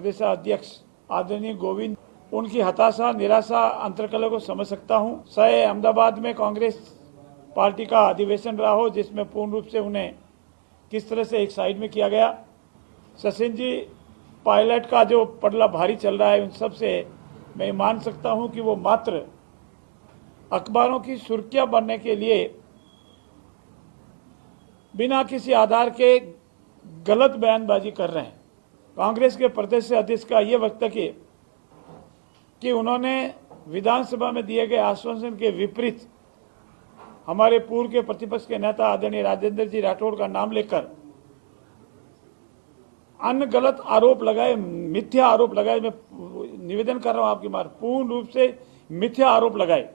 प्रदेशाध्यक्ष आदरणीय गोविंद, उनकी हताशा निराशा अंतर्कलह को समझ सकता हूं। चाहे अहमदाबाद में कांग्रेस पार्टी का अधिवेशन रहा हो जिसमें पूर्ण रूप से उन्हें किस तरह से एक साइड में किया गया। सचिन जी, पायलट का जो पडला भारी चल रहा है उन सब से मैं मान सकता हूं कि वो मात्र अखबारों की सुर्खियां बनने के लिए बिना किसी आधार के गलत बयानबाजी कर रहे हैं। कांग्रेस के प्रदेश अध्यक्ष का ये वक्तव्य कि उन्होंने विधानसभा में दिए गए आश्वासन के विपरीत हमारे पूर्व के प्रतिपक्ष के नेता आदरणीय राजेंद्र जी राठौड़ का नाम लेकर अन्य गलत आरोप लगाए, मिथ्या आरोप लगाए। मैं निवेदन कर रहा हूं आपकी मार, पूर्ण रूप से मिथ्या आरोप लगाए।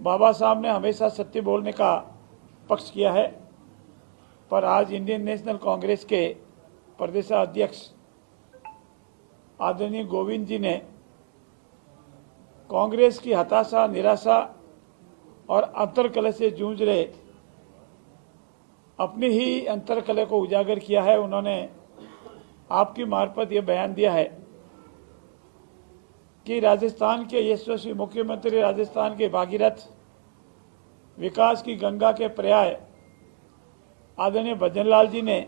बाबा साहब ने हमेशा सत्य बोलने का पक्ष किया है, पर आज इंडियन नेशनल कांग्रेस के प्रदेशाध्यक्ष आदरणीय गोविंद जी ने कांग्रेस की हताशा निराशा और अंतर्कलह से जूझ रहे अपनी ही अंतर्कलह को उजागर किया है। उन्होंने आपकी मार्फत यह बयान दिया है कि राजस्थान के यशस्वी मुख्यमंत्री, राजस्थान के भागीरथ, विकास की गंगा के पर्याय आदरणीय भजनलाल जी ने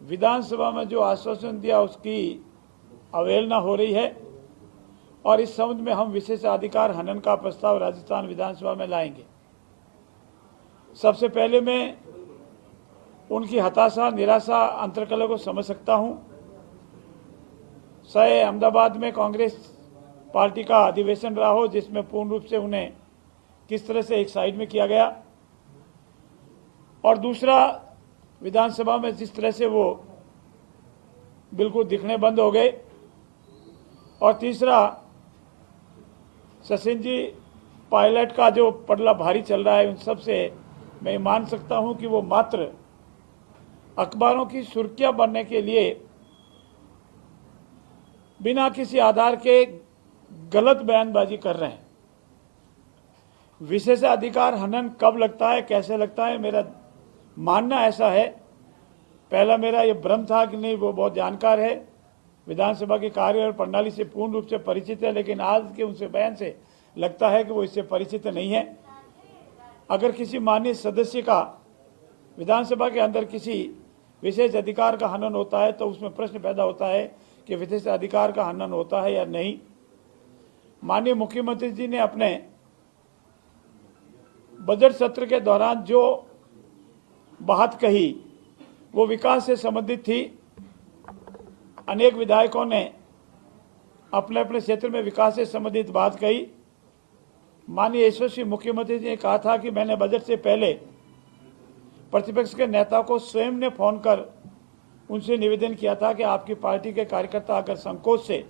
विधानसभा में जो आश्वासन दिया उसकी अवहेलना हो रही है और इस संबंध में हम विशेषाधिकार हनन का प्रस्ताव राजस्थान विधानसभा में लाएंगे। सबसे पहले मैं उनकी हताशा निराशा अंतर्कलह को समझ सकता हूं। चाहे अहमदाबाद में कांग्रेस पार्टी का अधिवेशन रहा हो जिसमें पूर्ण रूप से उन्हें किस तरह से एक साइड में किया गया, और दूसरा विधानसभा में जिस तरह से वो बिल्कुल दिखने बंद हो गए, और तीसरा सचिन जी, पायलट का जो पडला भारी चल रहा है उन सब से मैं मान सकता हूं कि वो मात्र अखबारों की सुर्खियां बनने के लिए बिना किसी आधार के गलत बयानबाजी कर रहे हैं। विशेषाधिकार हनन कब लगता है, कैसे लगता है, मेरा मानना ऐसा है, पहला मेरा ये भ्रम था कि नहीं वो बहुत जानकार है, विधानसभा के कार्य और प्रणाली से पूर्ण रूप से परिचित है, लेकिन आज के उनसे बयान से लगता है कि वो इससे परिचित नहीं है। अगर किसी माननीय सदस्य का विधानसभा के अंदर किसी विशेष अधिकार का हनन होता है तो उसमें प्रश्न पैदा होता है कि विशेष अधिकार का हनन होता है या नहीं। माननीय मुख्यमंत्री जी ने अपने बजट सत्र के दौरान जो बात कही वो विकास से संबंधित थी। अनेक विधायकों ने अपने अपने क्षेत्र में विकास से संबंधित बात कही। माननीय यशस्वी मुख्यमंत्री जी ने कहा था कि मैंने बजट से पहले प्रतिपक्ष के नेता को स्वयं ने फोन कर उनसे निवेदन किया था कि आपकी पार्टी के कार्यकर्ता अगर संकोच से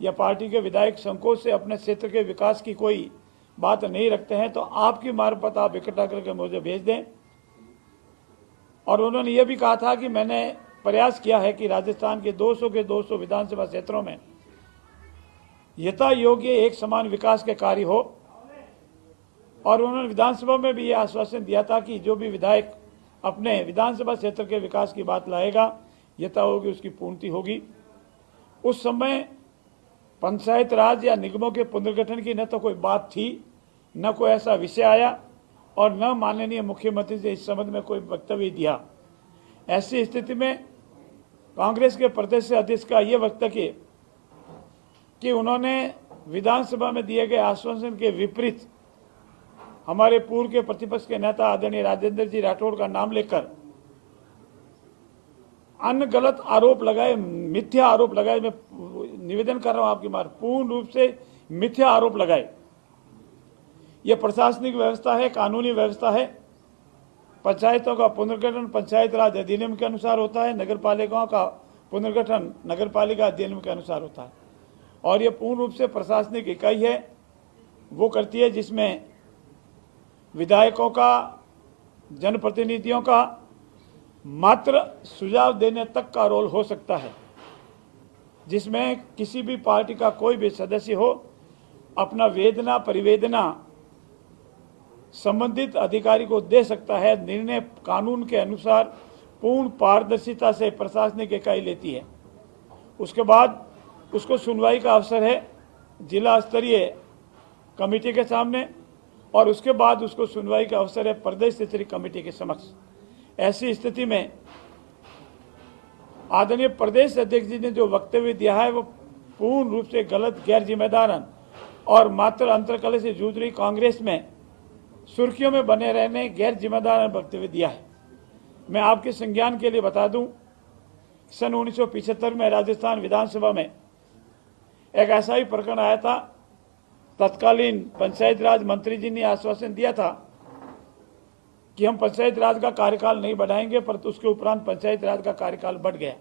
या पार्टी के विधायक संकोच से अपने क्षेत्र के विकास की कोई बात नहीं रखते हैं तो आपकी मार्फत आप इकट्ठा करके मुझे भेज दें। और उन्होंने ये भी कहा था कि मैंने प्रयास किया है कि राजस्थान के 200 के 200 विधानसभा क्षेत्रों में यथा योग्य एक समान विकास के कार्य हो। और उन्होंने विधानसभा में भी ये आश्वासन दिया था कि जो भी विधायक अपने विधानसभा क्षेत्र के विकास की बात लाएगा यथा होगी उसकी पूर्ति होगी। उस समय पंचायत राज या निगमों के पुनर्गठन की न तो कोई बात थी, न कोई ऐसा विषय आया, और न माननीय मुख्यमंत्री से इस संबंध में कोई वक्तव्य दिया। ऐसी स्थिति में कांग्रेस के प्रदेश अध्यक्ष का ये वक्तव्य कि उन्होंने विधानसभा में दिए गए आश्वासन के विपरीत हमारे पूर्व के प्रतिपक्ष के नेता आदरणीय राजेंद्र जी राठौड़ का नाम लेकर अन्य गलत आरोप लगाए, मिथ्या आरोप लगाए। मैं निवेदन कर रहा हूं आपकी मार, पूर्ण रूप से मिथ्या आरोप लगाए। यह प्रशासनिक व्यवस्था है, कानूनी व्यवस्था है। पंचायतों का पुनर्गठन पंचायत राज अधिनियम के अनुसार होता है, नगर पालिकाओं का पुनर्गठन नगर पालिका अधिनियम के अनुसार होता है। और यह पूर्ण रूप से प्रशासनिक इकाई है, वो करती है जिसमें विधायकों का, जनप्रतिनिधियों का मात्र सुझाव देने तक का रोल हो सकता है, जिसमें किसी भी पार्टी का कोई भी सदस्य हो अपना वेदना परिवेदना संबंधित अधिकारी को दे सकता है। निर्णय कानून के अनुसार पूर्ण पारदर्शिता से प्रशासनिक इकाई लेती है। उसके बाद उसको सुनवाई का अवसर है जिला स्तरीय कमेटी के सामने, और उसके बाद उसको सुनवाई का अवसर है प्रदेश स्तरीय कमेटी के समक्ष। ऐसी स्थिति में आदरणीय प्रदेश अध्यक्ष जी ने जो वक्तव्य दिया है वो पूर्ण रूप से गलत, गैर जिम्मेदार और मात्र अंतर्कलह से जूझ रही कांग्रेस में सुर्खियों में बने रहने गैर जिम्मेदार वक्तव्य दिया है। मैं आपके संज्ञान के लिए बता दूं, सन 1975 में राजस्थान विधानसभा में एक ऐसा ही प्रकरण आया था। तत्कालीन पंचायत राज मंत्री जी ने आश्वासन दिया था कि हम पंचायत राज का कार्यकाल नहीं बढ़ाएंगे, पर उसके उपरांत पंचायत राज का कार्यकाल बढ़ गया।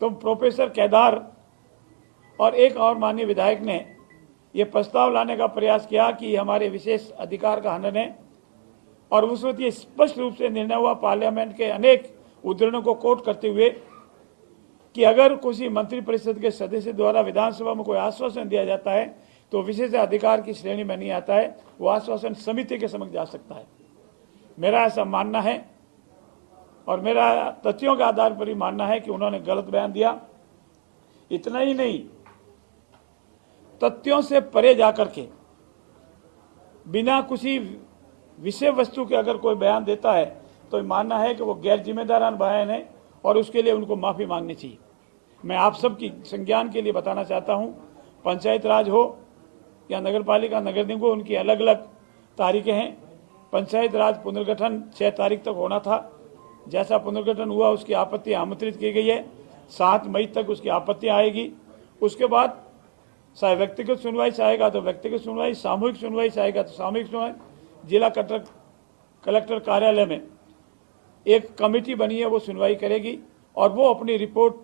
तो प्रोफेसर केदार और एक और माननीय विधायक ने यह प्रस्ताव लाने का प्रयास किया कि हमारे विशेष अधिकार का हनन है, और उस वक्त ये स्पष्ट रूप से निर्णय हुआ पार्लियामेंट के अनेक उद्धरणों को कोट करते हुए कि अगर किसी मंत्रिपरिषद के सदस्य द्वारा विधानसभा में कोई आश्वासन दिया जाता है तो विशेष अधिकार की श्रेणी में नहीं आता है, वो आश्वासन समिति के समक्ष जा सकता है। मेरा ऐसा मानना है और मेरा तथ्यों के आधार पर ही मानना है कि उन्होंने गलत बयान दिया। इतना ही नहीं, तथ्यों से परे जाकर के बिना किसी विषय वस्तु के अगर कोई बयान देता है तो मानना है कि वो गैर जिम्मेदाराना बयान है और उसके लिए उनको माफी मांगनी चाहिए। मैं आप सबकी संज्ञान के लिए बताना चाहता हूं, पंचायत राज हो या नगर पालिका नगर निगम, उनकी अलग अलग तारीखें हैं। पंचायत राज पुनर्गठन 6 तारीख तक होना था। जैसा पुनर्गठन हुआ उसकी आपत्ति आमंत्रित की गई है। 7 मई तक उसकी आपत्ति आएगी। उसके बाद व्यक्तिगत सुनवाई चाहेगा तो व्यक्तिगत सुनवाई, सामूहिक सुनवाई चाहेगा तो सामूहिक सुनवाई। जिला कलेक्टर कार्यालय में एक कमेटी बनी है, वो सुनवाई करेगी और वो अपनी रिपोर्ट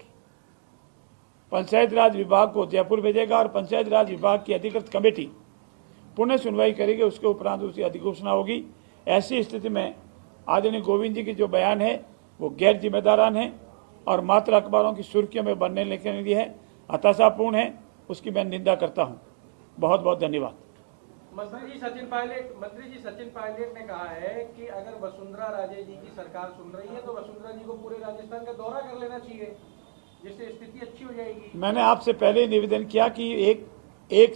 पंचायत राज विभाग को जयपुर भेजेगा और पंचायत राज विभाग की अधिकृत कमेटी पुनः सुनवाई करेगी। उसके उपरांत उसकी अधिघोषणा होगी। ऐसी स्थिति में आदरणीय गोविंद जी की जो बयान है वो गैर जिम्मेदारान है और मात्र अखबारों की सुर्खियों में बनने के लिए है, हताशापूर्ण है। उसकी मैं निंदा करता हूं। बहुत बहुत धन्यवाद। मंत्री जी सचिन पायलट ने कहा है कि अगर वसुंधरा राजे जी की सरकार सुन रही है तो वसुंधरा जी को पूरे राजस्थान का दौरा कर लेना चाहिए, जिससे स्थिति अच्छी हो जाएगी। मैंने आपसे पहले निवेदन किया कि एक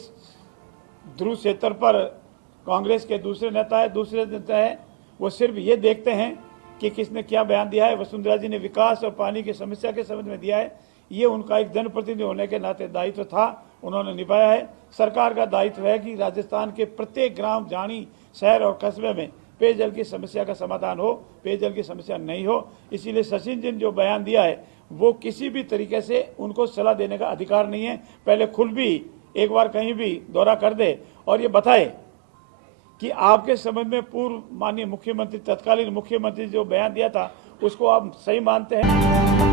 ध्रुव क्षेत्र पर कांग्रेस के दूसरे नेता है, वो सिर्फ ये देखते हैं कि किसने क्या बयान दिया है। वसुंधरा जी ने विकास और पानी की समस्या के संबंध में दिया है। ये उनका एक जनप्रतिनिधि होने के नाते दायित्व था, उन्होंने निभाया है। सरकार का दायित्व है कि राजस्थान के प्रत्येक ग्राम, जानी, शहर और कस्बे में पेयजल की समस्या का समाधान हो, पेयजल की समस्या नहीं हो। इसीलिए सचिन जी ने जो बयान दिया है वो किसी भी तरीके से उनको सलाह देने का अधिकार नहीं है। पहले खुद भी एक बार कहीं भी दौरा कर दे और ये बताए कि आपके संबंध में पूर्व माननीय मुख्यमंत्री, तत्कालीन मुख्यमंत्री जो बयान दिया था उसको आप सही मानते हैं।